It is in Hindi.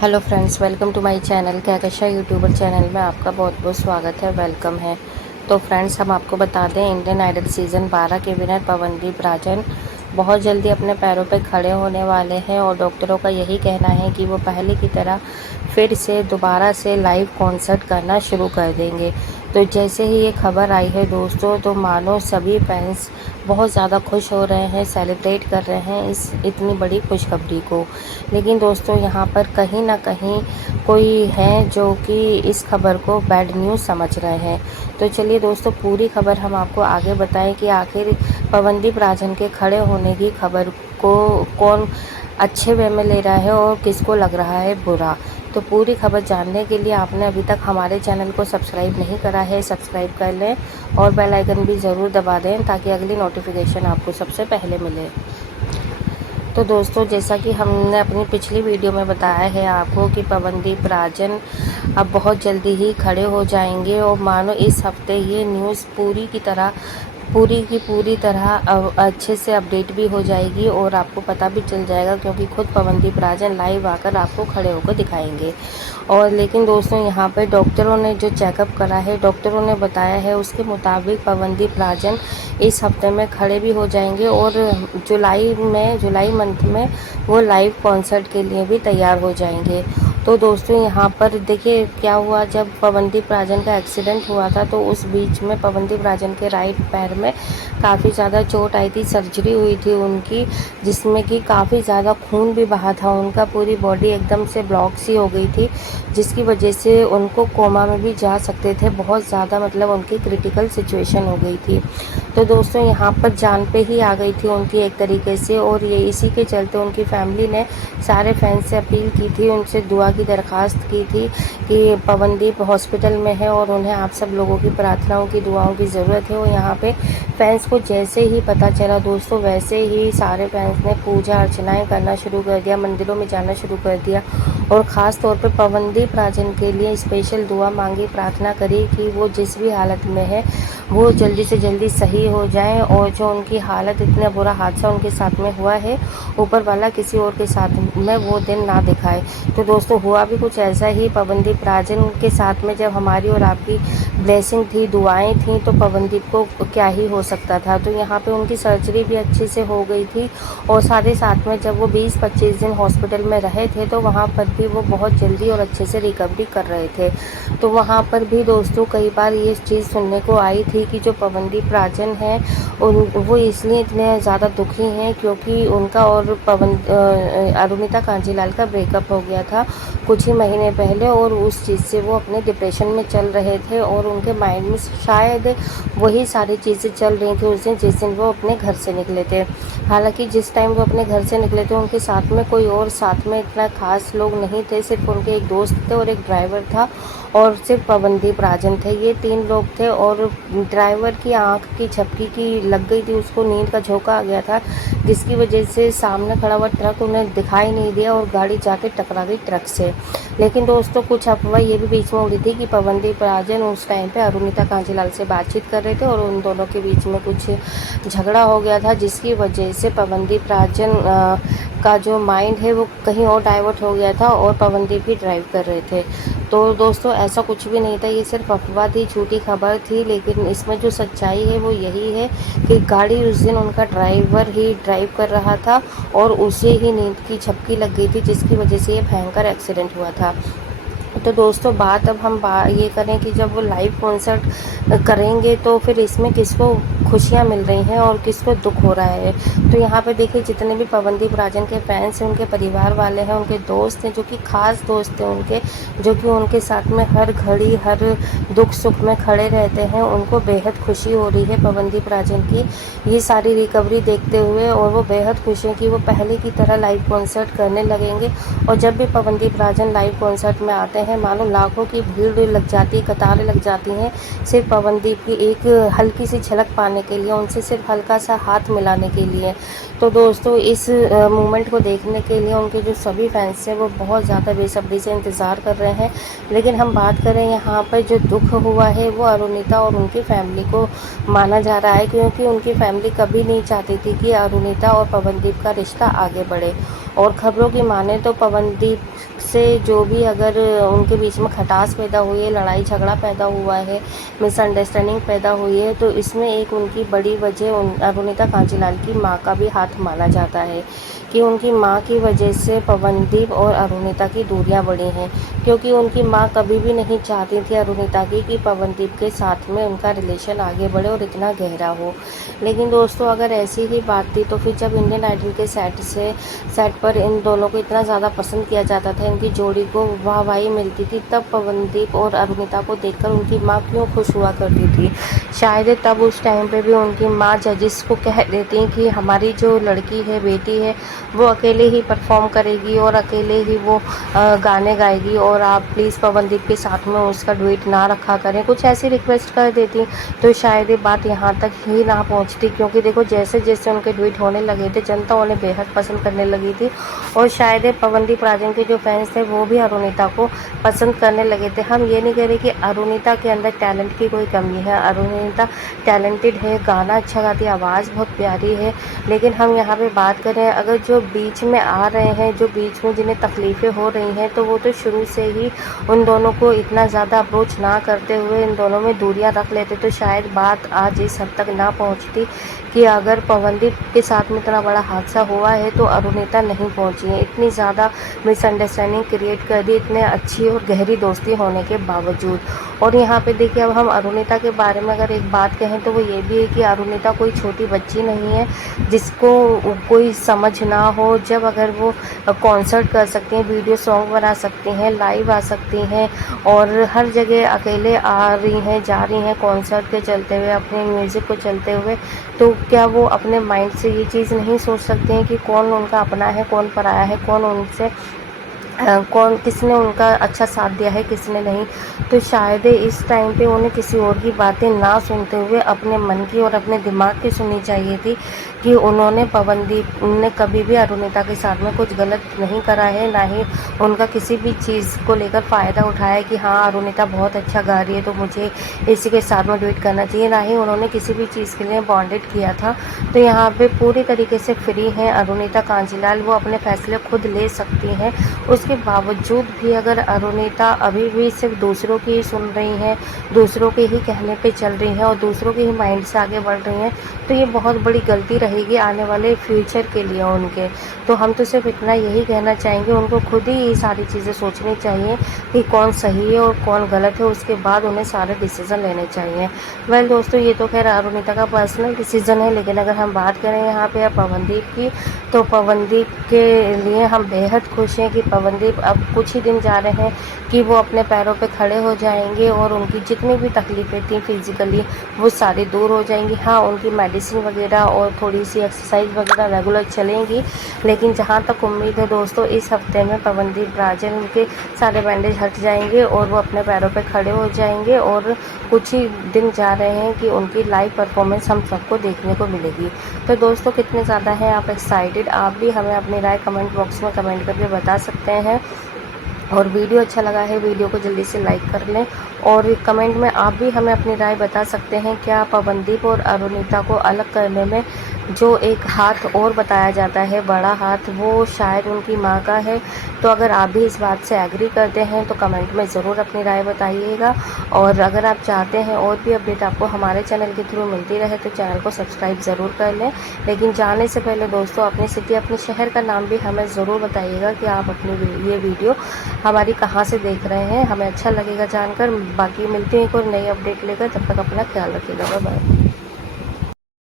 Hello friends, welcome to my channel Kahkasha YouTuber channel में आपका बहुत बहुत स्वागत है, वेलकम है। तो फ्रेंड्स, हम आपको बता दें, इंडियन आइडल सीज़न 12 के विनर पवनदीप राजन बहुत जल्दी अपने पैरों पर खड़े होने वाले हैं और डॉक्टरों का यही कहना है कि वो पहले की तरह फिर से दोबारा से लाइव कॉन्सर्ट करना शुरू कर देंगे। तो जैसे ही ये खबर आई है दोस्तों, तो मानो सभी फैंस बहुत ज़्यादा खुश हो रहे हैं, सेलिब्रेट कर रहे हैं इस इतनी बड़ी खुशखबरी को। लेकिन दोस्तों, यहाँ पर कहीं ना कहीं कोई है जो कि इस खबर को बैड न्यूज़ समझ रहे हैं। तो चलिए दोस्तों, पूरी खबर हम आपको आगे बताएं कि आखिर पवनदीप राजन के खड़े होने की खबर को कौन अच्छे वे में ले रहा है और किसको लग रहा है बुरा। तो पूरी खबर जानने के लिए आपने अभी तक हमारे चैनल को सब्सक्राइब नहीं करा है, सब्सक्राइब कर लें और बेल आइकन भी ज़रूर दबा दें ताकि अगली नोटिफिकेशन आपको सबसे पहले मिले। तो दोस्तों, जैसा कि हमने अपनी पिछली वीडियो में बताया है आपको कि पवनदीप राजन अब बहुत जल्दी ही खड़े हो जाएंगे और मानो इस हफ्ते ये न्यूज़ पूरी तरह अच्छे से अपडेट भी हो जाएगी और आपको पता भी चल जाएगा, क्योंकि खुद पवनदीप राजन लाइव आकर आपको खड़े होकर दिखाएंगे। और लेकिन दोस्तों, यहाँ पे डॉक्टरों ने जो चेकअप करा है, डॉक्टरों ने बताया है उसके मुताबिक पवनदीप राजन इस हफ्ते में खड़े भी हो जाएंगे और जुलाई मंथ में वो लाइव कॉन्सर्ट के लिए भी तैयार हो जाएंगे। तो दोस्तों, यहाँ पर देखिए क्या हुआ, जब पवनदीप राजन का एक्सीडेंट हुआ था तो उस बीच में पवनदीप राजन के राइट पैर में काफ़ी ज़्यादा चोट आई थी, सर्जरी हुई थी उनकी, जिसमें कि काफ़ी ज़्यादा खून भी बहा था उनका, पूरी बॉडी एकदम से ब्लॉक सी हो गई थी, जिसकी वजह से उनको कोमा में भी जा सकते थे, बहुत ज़्यादा मतलब उनकी क्रिटिकल सिचुएशन हो गई थी। तो दोस्तों, यहाँ पर जान पे ही आ गई थी उनकी एक तरीके से, और ये इसी के चलते उनकी फैमिली ने सारे फैंस से अपील की थी, उनसे दुआ की दरख्वास्त की थी कि पवनदीप हॉस्पिटल में है और उन्हें आप सब लोगों की प्रार्थनाओं की दुआओं की ज़रूरत है। और यहाँ पे फैंस को जैसे ही पता चला दोस्तों, वैसे ही सारे फैंस ने पूजा अर्चनाएं करना शुरू कर दिया, मंदिरों में जाना शुरू कर दिया और ख़ास तौर पे पवनदीप राजन के लिए स्पेशल दुआ मांगी, प्रार्थना करी कि वो जिस भी हालत में है वो जल्दी से जल्दी सही हो जाए और जो उनकी हालत, इतना बुरा हादसा उनके साथ में हुआ है, ऊपर वाला किसी और के साथ में वो दिन ना दिखाए। तो दोस्तों, हुआ भी कुछ ऐसा ही पवनदीप राजन के साथ में, जब हमारी और आपकी ब्लेसिंग थी, दुआएं थी, तो पवनदीप को क्या ही हो सकता था। तो यहाँ पे उनकी सर्जरी भी अच्छे से हो गई थी और साथ ही साथ में जब वो 20-25 दिन हॉस्पिटल में रहे थे तो वहाँ पर भी वो बहुत जल्दी और अच्छे से रिकवरी कर रहे थे। तो वहाँ पर भी दोस्तों कई बार ये चीज़ सुनने को आई थी कि जो पवनदीप राजन हैं वो इसलिए इतने ज़्यादा दुखी हैं क्योंकि उनका और अरुणिता कांजीलाल का ब्रेकअप हो गया था कुछ ही महीने पहले, और उस चीज़ से वो अपने डिप्रेशन में चल रहे थे और उनके माइंड में शायद वही सारी चीज़ें चल रही थी उस दिन जिस दिन वो अपने घर से निकले थे। हालांकि जिस टाइम वो अपने घर से निकले थे उनके साथ में कोई और साथ में इतना खास लोग नहीं थे, सिर्फ उनके एक दोस्त थे और एक ड्राइवर था और सिर्फ पवनदीप राजन थे, ये 3 लोग थे। और ड्राइवर की आंख की झपकी की लग गई थी, उसको नींद का झोंका आ गया था, जिसकी वजह से सामने खड़ा हुआ ट्रक उन्हें दिखाई नहीं दिया और गाड़ी जाके टकरा गई ट्रक से। लेकिन दोस्तों, कुछ अफवाह ये भी बीच में उड़ी थी कि पवनदीप राजन उस टाइम पे अरुणिता कांजीलाल से बातचीत कर रहे थे और उन दोनों के बीच में कुछ झगड़ा हो गया था, जिसकी वजह से पवनदीप राजन का जो माइंड है वो कहीं और डाइवर्ट हो गया था और पवनदीप ही ड्राइव कर रहे थे। तो दोस्तों, ऐसा कुछ भी नहीं था, ये सिर्फ अफवाह थी, झूठी खबर थी। लेकिन इसमें जो सच्चाई है वो यही है कि गाड़ी उस दिन उनका ड्राइवर ही ड्राइव कर रहा था और उसे ही नींद की झपकी लग गई थी, जिसकी वजह से ये भयंकर एक्सीडेंट हुआ था। तो दोस्तों, बात अब हम ये करें कि जब वो लाइव कॉन्सर्ट करेंगे तो फिर इसमें किसको खुशियाँ मिल रही हैं और किसको दुख हो रहा है। तो यहाँ पे देखिए, जितने भी पवनदीप राजन के फैंस हैं, उनके परिवार वाले हैं, उनके दोस्त हैं, जो कि खास दोस्त हैं उनके, जो कि उनके साथ में हर घड़ी हर दुख सुख में खड़े रहते हैं, उनको बेहद खुशी हो रही है पवनदीप राजन की ये सारी रिकवरी देखते हुए, और वो बेहद खुश हैं कि वो पहले की तरह लाइव कॉन्सर्ट करने लगेंगे। और जब भी पवनदीप राजन लाइव कॉन्सर्ट में आते हैं, मानो लाखों की भीड़ लग जाती है, कतारें लग जाती हैं, सिर्फ पवनदीप की एक हल्की सी झलक पाने के लिए, उनसे सिर्फ हल्का सा हाथ मिलाने के लिए। तो दोस्तों, इस मोमेंट को देखने के लिए उनके जो सभी फैंस हैं वो बहुत ज़्यादा बेसब्री से इंतज़ार कर रहे हैं। लेकिन हम बात करें यहाँ पर जो दुख हुआ है वो अरुणिता और उनकी फैमिली को माना जा रहा है, क्योंकि उनकी फैमिली कभी नहीं चाहती थी कि अरुणिता और पवनदीप का रिश्ता आगे बढ़े। और खबरों की माने तो पवनदीप उससे जो भी अगर उनके बीच में खटास पैदा हुई है, लड़ाई झगड़ा पैदा हुआ है, मिसअंडरस्टैंडिंग पैदा हुई है, तो इसमें एक उनकी बड़ी वजह अरुणिता कांजीलाल की माँ का भी हाथ माना जाता है कि उनकी माँ की वजह से पवनदीप और अरुणिता की दूरियां बढ़ी हैं, क्योंकि उनकी माँ कभी भी नहीं चाहती थी अरुणिता की कि पवनदीप के साथ में उनका रिलेशन आगे बढ़े और इतना गहरा हो। लेकिन दोस्तों अगर ऐसी ही बात थी तो फिर जब इंडियन आइडल के सेट पर इन दोनों को इतना ज़्यादा पसंद किया जाता था, इनकी जोड़ी को वाहवाही मिलती थी, तब पवनदीप और अरुणिता को देखकर उनकी माँ क्यों खुश हुआ करती थी। शायद तब उस टाइम पे भी उनकी माँ जजिस को कह देती कि हमारी जो लड़की है, बेटी है, वो अकेले ही परफॉर्म करेगी और अकेले ही वो गाने गाएगी और आप प्लीज़ पवनदीप के साथ में उसका डुएट ना रखा करें, कुछ ऐसी रिक्वेस्ट कर देती तो शायद ये बात यहाँ तक ही ना पहुँचती। क्योंकि देखो जैसे जैसे उनके डुएट होने लगे थे, जनता उन्हें बेहद पसंद करने लगी थी और शायद पवनदीप राजन के जो फैंस थे वो भी अरुणिता को पसंद करने लगे थे। हम ये नहीं कह रहे कि अरुणिता के अंदर टैलेंट की कोई कमी है, अरुणिता टैलेंटेड है, गाना अच्छा गाती है, आवाज़ बहुत प्यारी है, लेकिन हम यहाँ पे बात करें अगर जो बीच में आ रहे हैं, जो बीच में जिन्हें तकलीफ़ें हो रही हैं, तो वो तो शुरू से ही उन दोनों को इतना ज़्यादा अप्रोच ना करते हुए इन दोनों में दूरियां रख लेते तो शायद बात आज इस हद तक ना पहुंचती कि अगर पवनदीप के साथ में इतना बड़ा हादसा हुआ है तो अरुणिता नहीं पहुंची है। इतनी ज़्यादा मिसअंडरस्टैंडिंग क्रिएट कर दी इतने अच्छी और गहरी दोस्ती होने के बावजूद। और यहाँ पे देखिए अब हम अरुणिता के बारे में अगर एक बात कहें तो वो ये भी है कि अरुणिता कोई छोटी बच्ची नहीं है जिसको कोई समझ ना हो। जब अगर वो कॉन्सर्ट कर सकती हैं, वीडियो सॉन्ग बना सकती हैं, लाइव आ सकती हैं और हर जगह अकेले आ रही हैं, जा रही हैं कॉन्सर्ट के चलते हुए, अपने म्यूज़िक को चलते हुए, तो क्या वो अपने माइंड से ये चीज़ नहीं सोच सकते हैं कि कौन उनका अपना है, कौन पराया है, कौन उनसे कौन किसने उनका अच्छा साथ दिया है, किसने नहीं। तो शायद इस टाइम पे उन्हें किसी और की बातें ना सुनते हुए अपने मन की और अपने दिमाग की सुननी चाहिए थी कि उन्होंने पवनदीप ने कभी भी अरुणिता के साथ में कुछ गलत नहीं करा है, ना ही उनका किसी भी चीज़ को लेकर फ़ायदा उठाया कि हाँ अरुणिता बहुत अच्छा गा रही है तो मुझे इसी के साथ में डुएट करना चाहिए, ना ही उन्होंने किसी भी चीज़ के लिए बॉन्डेड किया था। तो यहाँ पे पूरी तरीके से फ्री हैं अरुणिता कांजीलाल, वो अपने फैसले खुद ले सकती हैं। उसके बावजूद भी अगर अरुणिता अभी भी सिर्फ दूसरों की ही सुन रही हैं, दूसरों के ही कहने पे चल रही हैं और दूसरों के ही माइंड से आगे बढ़ रही हैं, तो ये बहुत बड़ी गलती रहेगी आने वाले फ्यूचर के लिए उनके। तो हम तो सिर्फ इतना यही कहना चाहेंगे, उनको खुद ही ये सारी चीज़ें सोचनी चाहिए कि कौन सही है और कौन गलत है, उसके बाद उन्हें सारे डिसीज़न लेने चाहिए। वेल दोस्तों, ये तो खैर अरुणिता का पर्सनल डिसीज़न है, लेकिन अगर हम बात करें यहाँ पे पवनदीप की, तो पवनदीप के लिए हम बेहद खुश हैं कि पवनदीप अब कुछ ही दिन जा रहे हैं कि वो अपने पैरों पे खड़े हो जाएंगे और उनकी जितनी भी तकलीफ़ें थी फिज़िकली वो सारी दूर हो जाएंगी। हाँ, उनकी मेडिसिन वगैरह और थोड़ी सी एक्सरसाइज वगैरह रेगुलर चलेंगी, लेकिन जहाँ तक उम्मीद है दोस्तों, इस हफ्ते में पवनदीप राजन के सारे बैंडेज हट जाएंगे और वो अपने पैरों पे खड़े हो जाएंगे और कुछ ही दिन जा रहे हैं कि उनकी लाइव परफॉर्मेंस हम सबको देखने को मिलेगी। तो दोस्तों, कितने ज़्यादा हैं आप एक्साइटेड? आप भी हमें अपनी राय कमेंट बॉक्स में कमेंट करके बता सकते हैं। और वीडियो अच्छा लगा है, वीडियो को जल्दी से लाइक कर लें और कमेंट में आप भी हमें अपनी राय बता सकते हैं। क्या पवनदीप और अरुणिता को अलग करने में जो एक हाथ और बताया जाता है, बड़ा हाथ, वो शायद उनकी माँ का है? तो अगर आप भी इस बात से एग्री करते हैं तो कमेंट में ज़रूर अपनी राय बताइएगा। और अगर आप चाहते हैं और भी अपडेट आपको हमारे चैनल के थ्रू मिलती रहे तो चैनल को सब्सक्राइब ज़रूर कर लें। लेकिन जाने से पहले दोस्तों, अपनी सिटी, अपने शहर का नाम भी हमें ज़रूर बताइएगा कि आप अपनी ये वीडियो हमारी कहाँ से देख रहे हैं, हमें अच्छा लगेगा जानकर। बाकी मिलते हैं एक और नई अपडेट लेकर, तब तक अपना ख्याल रखिएगा। Bye bye.